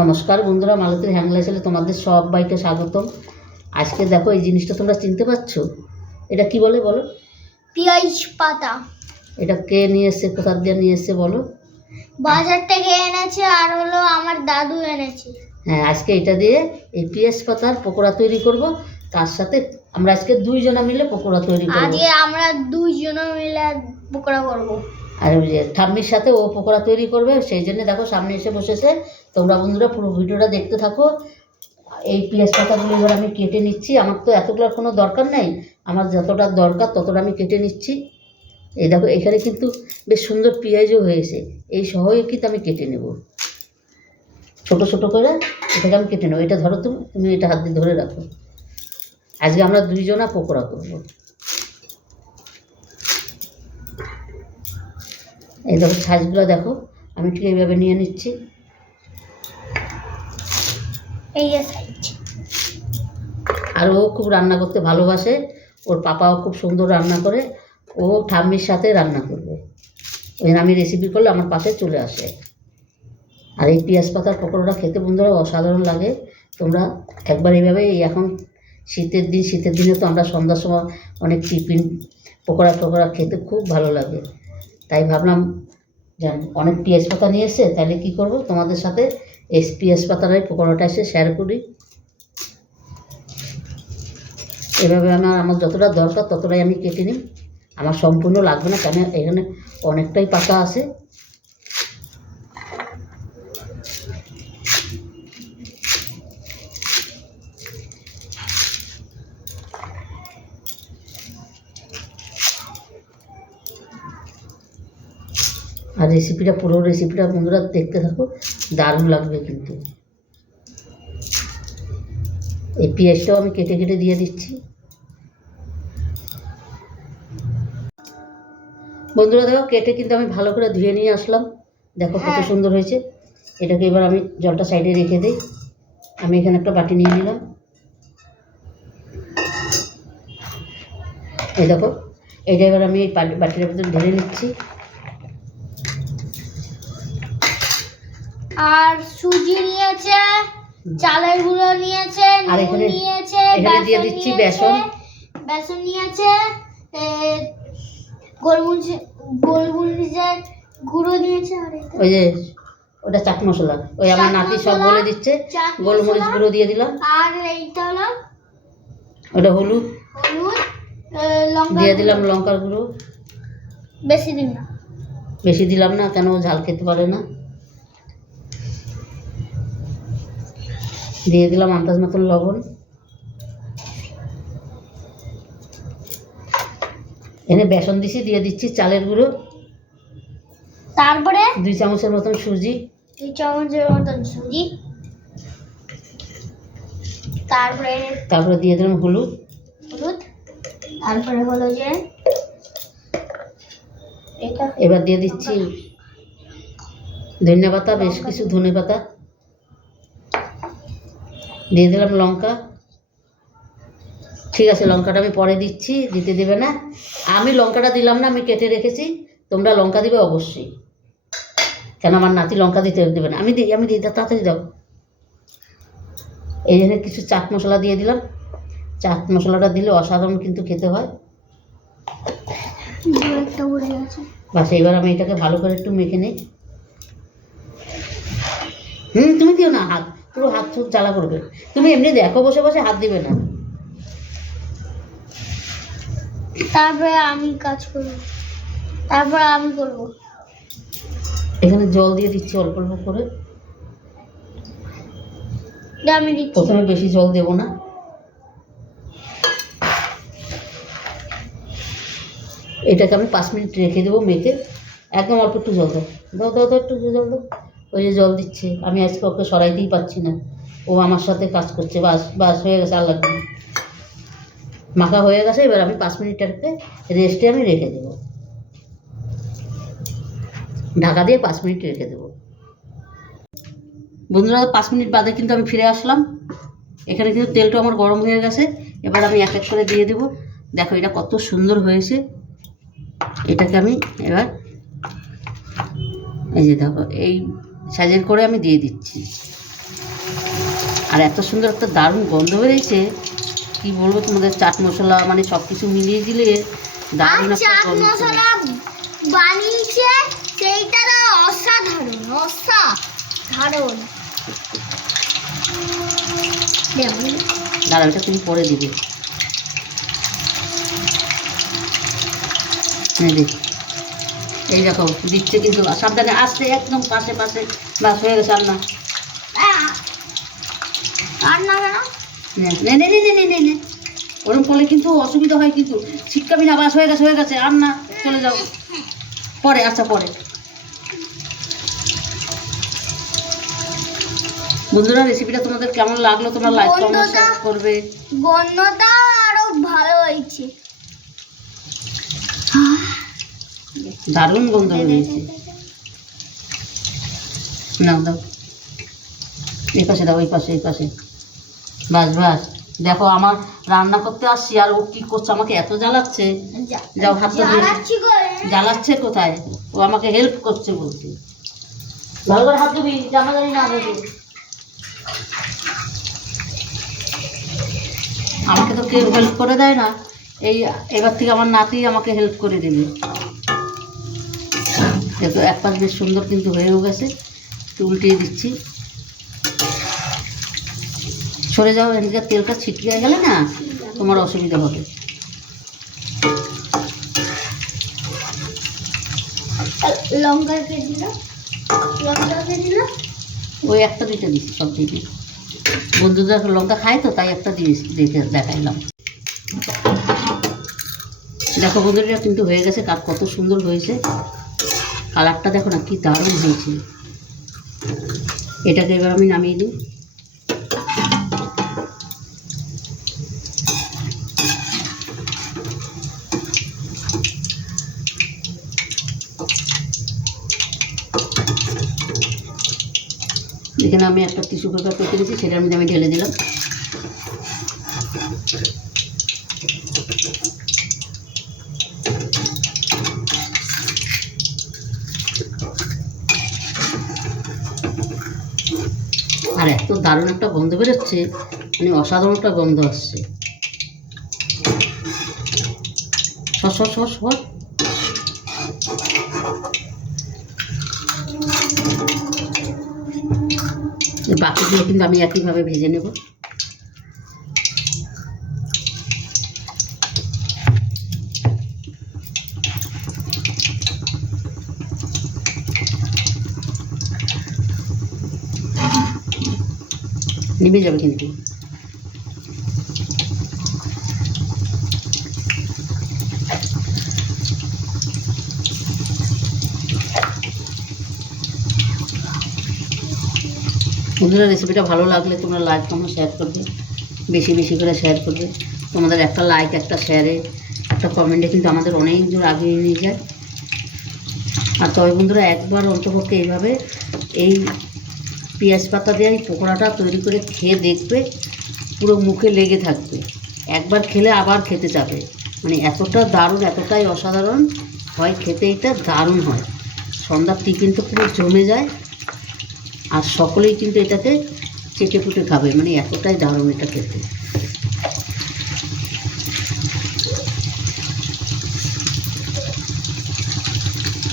নমস্কার বন্ধুরা, মালতীর হ্যাংলাইসেলে তোমাদের সবাইকে স্বাগতম। আজকে দেখো এই জিনিসটা তোমরা চিনতে পারছো? এটা কি বলে বলো? পেঁয়াজ পাতা। এটা কে নিয়ে এসছে, কোথা দিয়ে নিয়ে এসছে বলো? বাজার থেকে এনেছে, আর হলো আমার দাদু এনেছে। হ্যাঁ, আজকে এটা দিয়ে এই পেঁয়াজ পাতার পকোড়া তৈরি করব। তার সাথে আমরা আজকে দুইজনা মিলে পকোড়া তৈরি করব। আজকে আমরা দুইজনে মিলে পকোড়া করব। আর ওই যে ঠাম্মির সাথে ও পকোড়া তৈরি করবে, সেই জন্য দেখো সামনে এসে বসেছে। তোমরা বন্ধুরা পুরো ভিডিওটা দেখতে থাকো। এই পেঁয়াজ পাতাগুলো এবার আমি কেটে নিচ্ছি। আমার তো এতগুলোর কোনো দরকার নেই, আমার যতটা দরকার ততটা আমি কেটে নিচ্ছি। এই দেখো এখানে কিন্তু বেশ সুন্দর পেঁয়াজও হয়েছে। এই সহই কিন্তু আমি কেটে নেব ছোট ছোট করে। এটাকে আমি কেটে নেবো। এটা ধরো, তুমি এটা হাত দিয়ে ধরে রাখো। আজকে আমরা দুইজনা পকোড়া করব। এই দেখো সাইজগুলো দেখো, আমি ঠিক এইভাবে নিয়ে নিচ্ছি। এই সাইজ। আর ও খুব রান্না করতে ভালোবাসে, ওর পাপাও খুব সুন্দর রান্না করে। ও ঠাম্মির সাথে রান্না করবে, ওই আমি রেসিপি করলে আমার পাশে চলে আসে। আর এই পেঁয়াজ পাতার পকোড়াটা খেতে বন্ধুরা অসাধারণ লাগে। তোমরা একবার এইভাবে, এই এখন শীতের দিনে তো আমরা সন্ধ্যার সময় অনেক টিফিন পকোড়া খেতে খুব ভালো লাগে। তাই ভাবলাম যে অনেক পেঁয়াজ পাতা নিয়ে এসে, তাহলে কী করব, তোমাদের সাথে এই পেঁয়াজ পাতাটাই পকোড়াটা এসে শেয়ার করি। এভাবে আমার যতটা দরকার ততটাই আমি কেটে নিই। আমার সম্পূর্ণ লাগবে না, কেন এখানে অনেকটাই পাতা আছে। আর পুরো রেসিপিটা বন্ধুরা দেখতে থাকো, দারুণ লাগবে কিন্তু। এই পেঁয়াজটাও আমি কেটে কেটে দিয়ে দিচ্ছি। বন্ধুরা দেখো, কেটে কিন্তু আমি ভালো করে ধুয়ে নিয়ে আসলাম। দেখো কত সুন্দর হয়েছে। এটাকে এবার আমি জলটা সাইডে রেখে দিই। আমি এখানে একটা বাটি নিয়ে নিলাম। এই দেখো, এটা এবার আমি এই বাটির ভিতরে ঢেলে নিচ্ছি। আর সুজি নিয়েছে, চালের গুঁড়ো নিয়েছে, আর নুন নিয়েছে, এখানে দিয়ে দিচ্ছি বেসন। বেসন নিয়েছে, গোলমরিচের গুঁড়ো নিয়েছে। আর ওই যে ওটা চাট মশলা, ওই আমার নাতি সব বলে দিচ্ছে। গোলমরিচ গুঁড়ো দিয়ে দিলাম। আর এইটা হলো ওটা হলুদ লঙ্কা দিয়ে দিলাম, লঙ্কার গুঁড়ো বেশি দিলাম না, কেন ঝাল খেতে পারে না। দিয়ে দিলাম আন্দাজ মতন লবণ। এনে বেসন দিছি, দিয়ে দিচ্ছি চালের গুঁড়ো। তারপরে 2 চামচের মতন সুজি। তারপরে দিয়ে দিলাম হলুদ। তারপরে হলো যে এটা, এবার দিয়ে দিচ্ছি ধনিয়া পাতা, বেশ কিছু ধনে পাতা। দিয়ে দিলাম লঙ্কা। ঠিক আছে, লঙ্কাটা আমি পরে দিচ্ছি, দিতে দেবে না। আমি লঙ্কাটা দিলাম না, আমি কেটে রেখেছি। তোমরা লঙ্কা দিবে অবশ্যই, কেন আমার নাতি লঙ্কা দিতে দেবে না। আমি দিই, তাড়াতাড়ি দাও। এই জন্য কিছু চাট মশলা দিয়ে দিলাম। চাট মশলাটা দিলে অসাধারণ কিন্তু খেতে হয়। বাস, এবার আমি এটাকে ভালো করে একটু মেখে নিই। তুমি দিও না, পুরো হাত খুব জ্বালা করবে। তুমি এমনি দেখো, বসে বসে হাত দিবে না। তারপরে আমি কাজ করব, এখানে জল দিয়ে দিচ্ছি অল্প অল্প করে। প্রথমে বেশি জল দেব না। এটাকে আমি 5 মিনিট রেখে দেবো মেখে। একদম অল্প একটু জল দাও, একটু জল দাও। ওই যে জল দিচ্ছে, আমি আজকে ওকে সরাইতেই পারছি না। ও আমার সাথে কাজ করছে। বাস হয়ে গেছে, আর লাগবে না। মাখা হয়ে গেছে। এবার আমি 5 মিনিটটাকে রেস্টে আমি রেখে দেবো। ঢাকা দিয়ে 5 মিনিট রেখে দেবো। বন্ধুরা 5 মিনিট বাদে কিন্তু আমি ফিরে আসলাম। এখানে কিন্তু তেলটা আমার গরম হয়ে গেছে। এবার আমি এক এক করে দিয়ে দেবো। দেখো এটা কত সুন্দর হয়েছে। এটাকে আমি এবার এই যে দেখো এই সাইজের করে আমি দিয়ে দিচ্ছি। আর এত সুন্দর একটা দারুণ গন্ধ বেরিয়েছে, কি বলবো তোমাদের, চাট মশলা মানে সব কিছু মিলিয়ে দিলে আর দারুণ একটা চাট গন্ধ। মশলা বানিয়েছে সেইটা না অসাধারণ অসাধারণ। দাঁড়া, এটা তুমি পরে দিবে। এই দেখো দিচ্ছে কিন্তু, সাবধানে আসতে, একদম পাশে পাশে। বাস হয়ে গেছে রান্না। আর না কেন? নে নে নে নে নে নে নে, ওরম করলে কিন্তু অসুবিধা হয়, কিন্তু ছিটকাবি না। বাস হয়ে গেছে আর না, চলে যাও পরে। আচ্ছা পরে। বন্ধুরা, রেসিপিটা তোমাদের কেমন লাগলো তোমরা লাইক কমেন্ট শেয়ার করবে। গন্ধটাও আরো ভালো হয়েছে, দারুণ গন্ধ বেরিয়েছে। নাও দাও, এই পাশে দাও, এই পাশে এই পাশে। বাস বাস, দেখো আমার রান্না করতে আসছি আর ও কি করছে, আমাকে এত জ্বালাচ্ছে। যাও হাতটা দিয়ে। জ্বালাচ্ছি গো। জ্বালাচ্ছে কোথায়, ও আমাকে হেল্প করছে বলছে। ভালো করে হাত দিবি, জামা জানি না দেবে। আমাকে তো কেউ হেল্প করে দেয় না, এই এবার থেকে আমার নাতি আমাকে হেল্প করে দেবে। দেখো এক পাশ বেশ সুন্দর কিন্তু হয়েও গেছে, একটু উল্টিয়ে দিচ্ছি। সরে যাও, এদিকে তেলটা ছিটকে গেলে না তোমার অসুবিধা হবে। লঙ্কা কে দিল, লঙ্কা কে দিল। ওই একটা দুইটা দিচ্ছি, সব দিবি। বন্ধুদের লঙ্কা খায় তো, তাই একটা দিয়ে দেখে দেখাইলাম। দেখো বন্ধুরা কিন্তু হয়ে গেছে, কত সুন্দর হয়েছে। কালারটা দেখো না কি দারুণ হয়েছে। এটাকে এবার আমি নামিয়ে দিই। এখানে আমি একটা টিস্যু পেপার পেতে দিয়েছি, সেটার মধ্যে আমি ঢেলে দিলাম। আর এত দারুণ একটা গন্ধ বেরোচ্ছে, মানে অসাধারণ একটা গন্ধ আসছে। সর সর সর সর। বাকিগুলো কিন্তু আমি একইভাবে ভেজে নেব। নিভে যাবে কিন্তু। বন্ধুরা, রেসিপিটা ভালো লাগলে তোমরা লাইক কমেন্ট শেয়ার করবে, বেশি বেশি করে শেয়ার করবে। তোমাদের একটা লাইক, একটা শেয়ারে, একটা কমেন্টে কিন্তু আমাদের অনেক দূর আগিয়ে নিয়ে যায়। আর তবে বন্ধুরা, একবার অন্তপক্ষে এইভাবে এই পেঁয়াজ পাতা দিয়ে এই পকোড়াটা তৈরি করে খেয়ে দেখবে, পুরো মুখে লেগে থাকবে। একবার খেলে আবার খেতে যাবে, মানে এতটা দারুণ, এতটাই অসাধারণ হয় খেতে। এটা দারুণ হয়, সন্ধ্যার টিফিন তো পুরো জমে যায়। আর সকলেই কিন্তু এটাকে চেটে ফুটে খাবে, মানে এতটাই দারুণ এটা খেতে।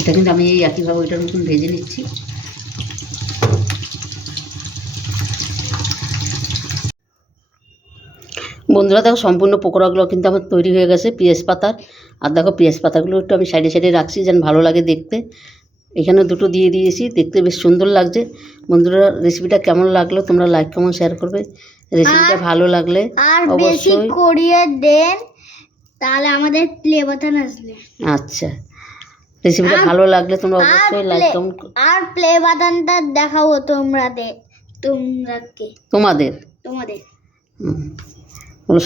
এটা কিন্তু আমি এই একইভাবে ওইটার মতন ভেজে নিচ্ছি। বন্ধুরা দেখো, সম্পূর্ণ পকোড়াগুলো কিন্তু আমার তৈরি হয়ে গেছে পেঁয়াজ পাতার। আর দেখো পেঁয়াজ পাতাগুলো একটু আমি সাইডে সাইডে রাখছি, যেন ভালো লাগে দেখতে। এখানে দুটো দিয়ে দিয়েছি, দেখতে বেশ সুন্দর লাগছে। বন্ধুরা, রেসিপিটা কেমন লাগলো তোমরা লাইক কমেন্ট শেয়ার করবে। রেসিপিটা ভালো লাগলে আর বেশি অবশ্যই করিয়ে দেন, তাহলে আমাদের প্লে বাটন আসবে। আচ্ছা, রেসিপিটা ভালো লাগলে তোমরা অবশ্যই লাইক কমেন্ট। আর প্লে বাটনটা দেখাবো তোমাদের বলো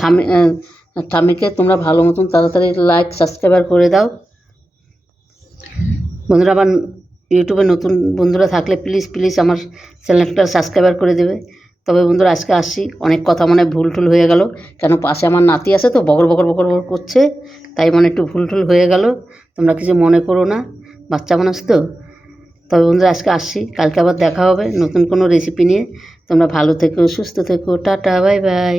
স্বামীকে তোমরা ভালো মতন তাড়াতাড়ি লাইক সাবস্ক্রাইবার করে দাও। বন্ধুরা, আমার ইউটিউবে নতুন বন্ধুরা থাকলে প্লিজ প্লিজ আমার চ্যানেলটা সাবস্ক্রাইবার করে দেবে। তবে বন্ধুরা, আজকে আসছি, অনেক কথা মনে ভুল টুল হয়ে গেল, কেন পাশে আমার নাতি আছে তো, বকর বকর বকর বকর করছে, তাই একটু ভুল টুল হয়ে গেল। তোমরা কিছু মনে করো না, বাচ্চা মানুষ তো। তবে বন্ধুরা আজকে আসছি, কালকে আবার দেখা হবে নতুন কোনো রেসিপি নিয়ে। তোমরা ভালো থেকো, সুস্থ থেকো, টাটা, বাই বাই।